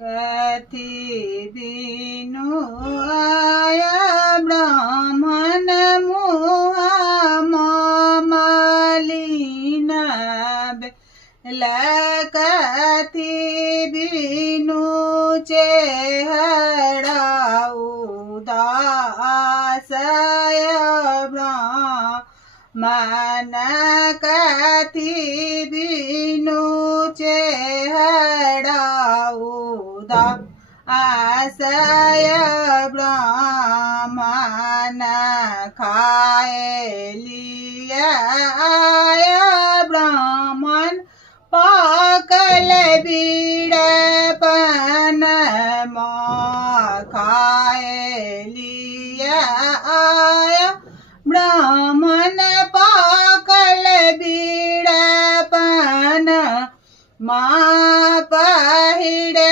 कथी बिनु आय ब्राह्मण मुहा मलिन बेल कथी बिनु चेहरा उदासय ब्राह्मण कथी बिनु चेहरा आशय ब्राह्मण खाए लिया आय ब्राह्मण पाकल बीड़पन खाए लिया आय ब्राह्मण पाकल बीड़पन माँ पहिड़